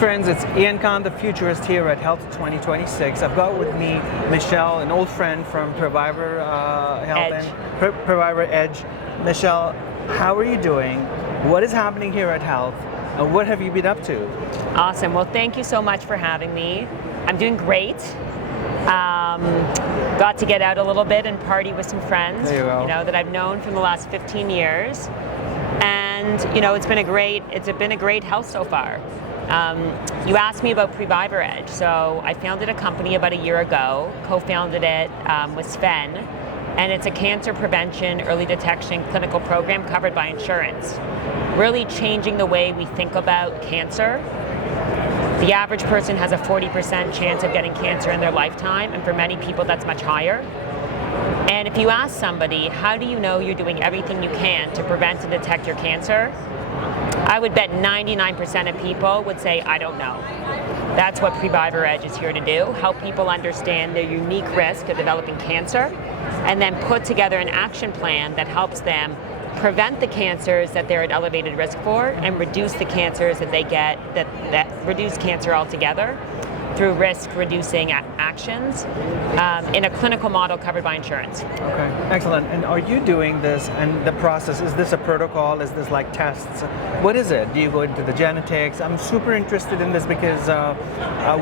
friends, it's Ian Khan, the Futurist here at HLTH2026. I've got with me Michelle, an old friend from Previvor Health Edge. and Previvor Edge. Michelle, how are you doing? What is happening here at Health? And what have you been up to? Awesome. Well, thank you so much for having me. I'm doing great. Got to get out a little bit and party with some friends, There you go. that I've known from the last 15 years. And it's been a great health so far. You asked me about Previvor Edge. So I founded a company about a year ago, co-founded it with Sven, and it's a cancer prevention, early detection clinical program covered by insurance, really changing the way we think about cancer. The average person has a 40% chance of getting cancer in their lifetime, and for many people that's much higher. And if you ask somebody, how do you know you're doing everything you can to prevent and detect your cancer? I would bet 99% of people would say, I don't know. That's what Previvor Edge is here to do, help people understand their unique risk of developing cancer, and then put together an action plan that helps them prevent the cancers that they're at elevated risk for and reduce the cancers that they get that reduce cancer altogether through risk-reducing actions in a clinical model covered by insurance. Okay, excellent. And are you doing this and the process, is this a protocol? Is this like tests? What is it? Do you go into the genetics? I'm super interested in this because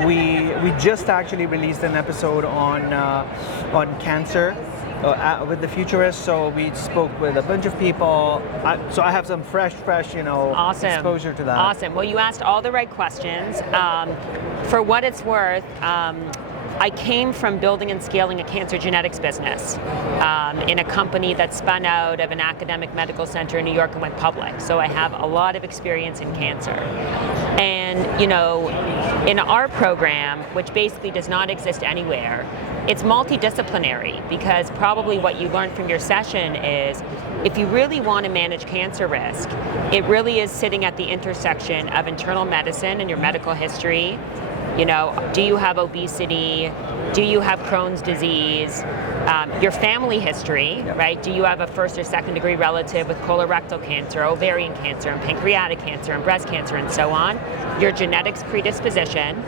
we just actually released an episode on cancer with the Futurist, so we spoke with a bunch of people. So I have some fresh, Awesome. exposure to that. Awesome. Well, you asked all the right questions. For what it's worth, I came from building and scaling a cancer genetics business in a company that spun out of an academic medical center in New York and went public. So I have a lot of experience in cancer. And, in our program, which basically does not exist anywhere, it's multidisciplinary, because probably what you learned from your session is if you really want to manage cancer risk, it really is sitting at the intersection of internal medicine and your medical history. Do you have obesity? Do you have Crohn's disease? Your family history, right? Do you have a first or second degree relative with colorectal cancer, ovarian cancer, and pancreatic cancer, and breast cancer, and so on? Your genetics predisposition.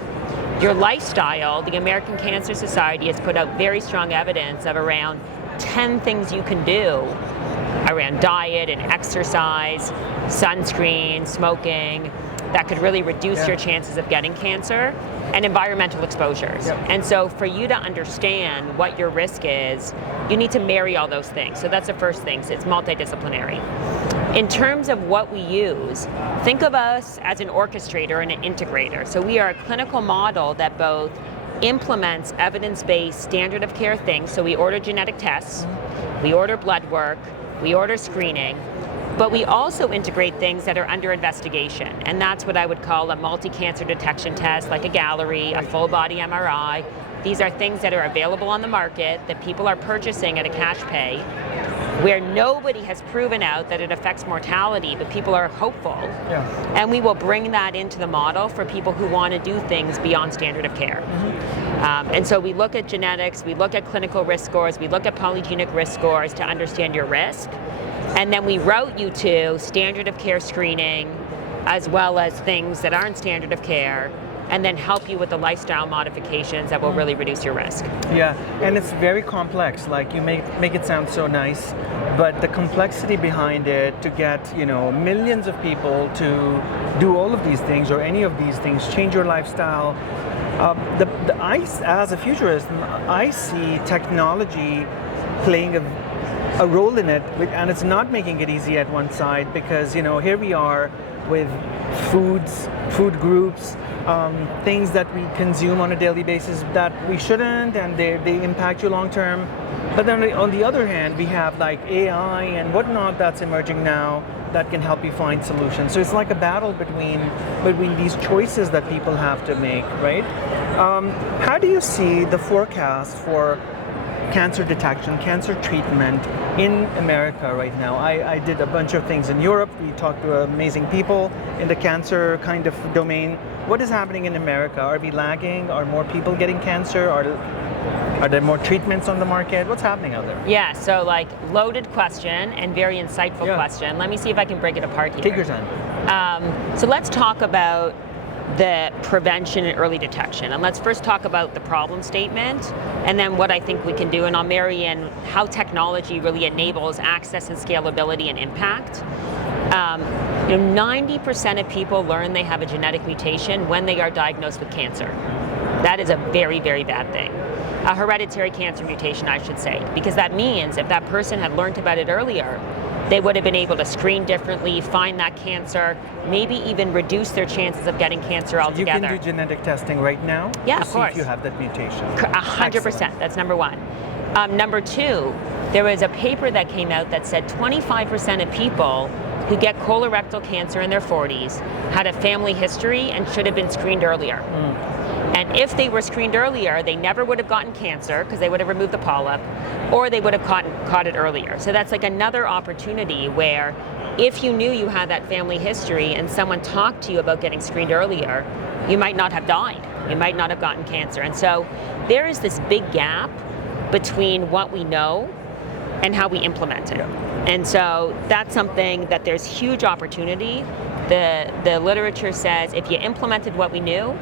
Your lifestyle. The American Cancer Society has put out very strong evidence of around 10 things you can do around diet and exercise, sunscreen, smoking, that could really reduce your chances of getting cancer, and environmental exposures. And so for you to understand what your risk is, you need to marry all those things. So that's the first thing, so it's multidisciplinary. In terms of what we use, think of us as an orchestrator and an integrator. So we are a clinical model that both implements evidence-based standard of care things. So we order genetic tests, we order blood work, we order screening, but we also integrate things that are under investigation. And that's what I would call a multi-cancer detection test, like a Gallery, a full body MRI. These are things that are available on the market that people are purchasing at a cash pay, where nobody has proven out that it affects mortality, but people are hopeful. And we will bring that into the model for people who want to do things beyond standard of care. And so we look at genetics, we look at clinical risk scores, we look at polygenic risk scores to understand your risk. And then we route you to standard of care screening, as well as things that aren't standard of care, and then help you with the lifestyle modifications that will really reduce your risk. Yeah, and it's very complex. Like, you make it sound so nice, but the complexity behind it to get millions of people to do all of these things or any of these things, change your lifestyle. As a futurist, I see technology playing a role in it, and it's not making it easy at one side, because here we are with food groups, things that we consume on a daily basis that we shouldn't, and they impact you long term. But then on the other hand, we have like AI and whatnot that's emerging now that can help you find solutions. So it's like a battle between these choices that people have to make, right? How do you see the forecast for cancer detection, cancer treatment in America right now? I did a bunch of things in Europe. We talked to amazing people in the cancer kind of domain. What is happening in America? Are we lagging? Are more people getting cancer? Are there more treatments on the market? What's happening out there? Yeah, so loaded question and very insightful question. Let me see if I can break it apart here. Take your time. So let's talk about the prevention and early detection. And let's first talk about the problem statement and then what I think we can do, and I'll marry in how technology really enables access and scalability and impact. 90% of people learn they have a genetic mutation when they are diagnosed with cancer. That is a very, very bad thing. A hereditary cancer mutation, I should say, because that means if that person had learned about it earlier, they would have been able to screen differently, find that cancer, maybe even reduce their chances of getting cancer altogether. You can do genetic testing right now to see if you have that mutation. 100%, that's number one. Number two, there was a paper that came out that said 25% of people who get colorectal cancer in their 40s had a family history and should have been screened earlier. And if they were screened earlier, they never would have gotten cancer because they would have removed the polyp, or they would have caught it earlier. So that's like another opportunity where if you knew you had that family history and someone talked to you about getting screened earlier, you might not have died. You might not have gotten cancer. And so there is this big gap between what we know and how we implement it. And so that's something that there's huge opportunity. The literature says if you implemented what we knew,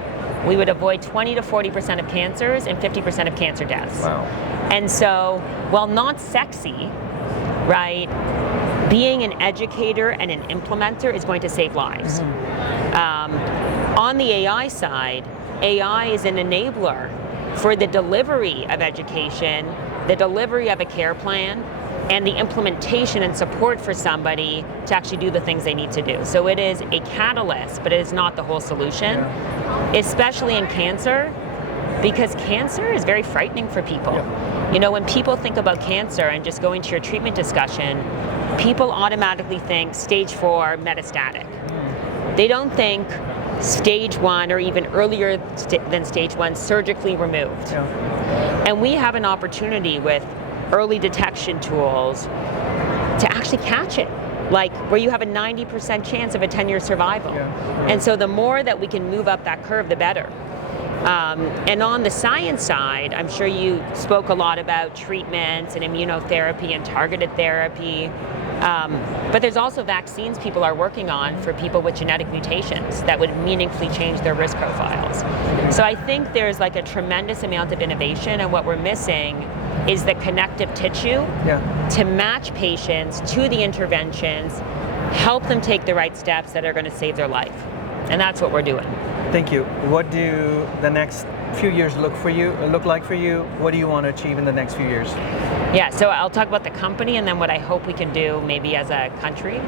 we would avoid 20 to 40% of cancers and 50% of cancer deaths. Wow. And so, while not sexy, right, being an educator and an implementer is going to save lives. On the AI side, AI is an enabler for the delivery of education, the delivery of a care plan, and the implementation and support for somebody to actually do the things they need to do. So it is a catalyst, but it is not the whole solution, especially in cancer, because cancer is very frightening for people. You know, when people think about cancer and just going to your treatment discussion, people automatically think stage 4 metastatic. They don't think stage 1 or even earlier than stage 1 surgically removed. And we have an opportunity with early detection tools to actually catch it, like where you have a 90% chance of a 10-year survival. And so the more that we can move up that curve, the better. And on the science side, I'm sure you spoke a lot about treatments and immunotherapy and targeted therapy, but there's also vaccines people are working on for people with genetic mutations that would meaningfully change their risk profiles. So I think there's like a tremendous amount of innovation, and what we're missing is the connective tissue to match patients to the interventions, help them take the right steps that are going to save their life. And that's what we're doing. Thank you. What do the next few years look like for you? What do you want to achieve in the next few years? Yeah, so I'll talk about the company and then what I hope we can do maybe as a country.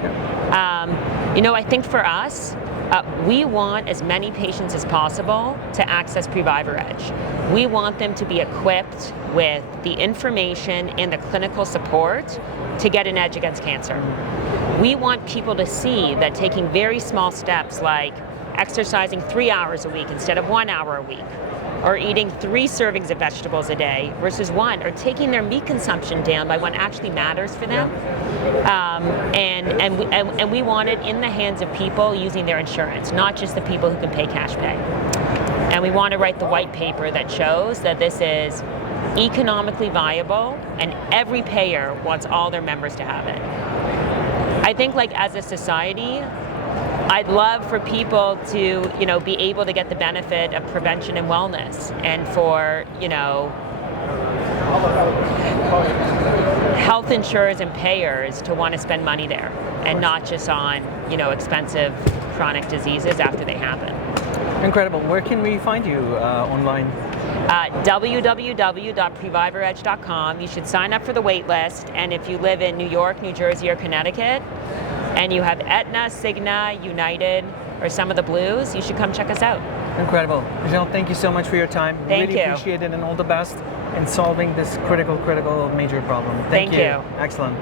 You know, I think for us, we want as many patients as possible to access Previvor Edge. We want them to be equipped with the information and the clinical support to get an edge against cancer. We want people to see that taking very small steps like exercising 3 hours a week instead of 1 hour a week, or eating 3 servings of vegetables a day versus 1, or taking their meat consumption down by what actually matters for them. And we want it in the hands of people using their insurance, not just the people who can pay cash pay. And we want to write the white paper that shows that this is economically viable and every payer wants all their members to have it. I think, like, as a society, I'd love for people to, you know, be able to get the benefit of prevention and wellness, and for, you know, health insurers and payers to want to spend money there and not just on, you know, expensive chronic diseases after they happen. Incredible. Where can we find you online? www.previvoredge.com. You should sign up for the wait list, and if you live in New York, New Jersey, or Connecticut, and you have Aetna, Cigna, United, or some of the Blues, you should come check us out. Incredible. Michelle, thank you so much for your time. Thank you. Really appreciate it, and all the best in solving this critical, major problem. Thank you. you. Excellent.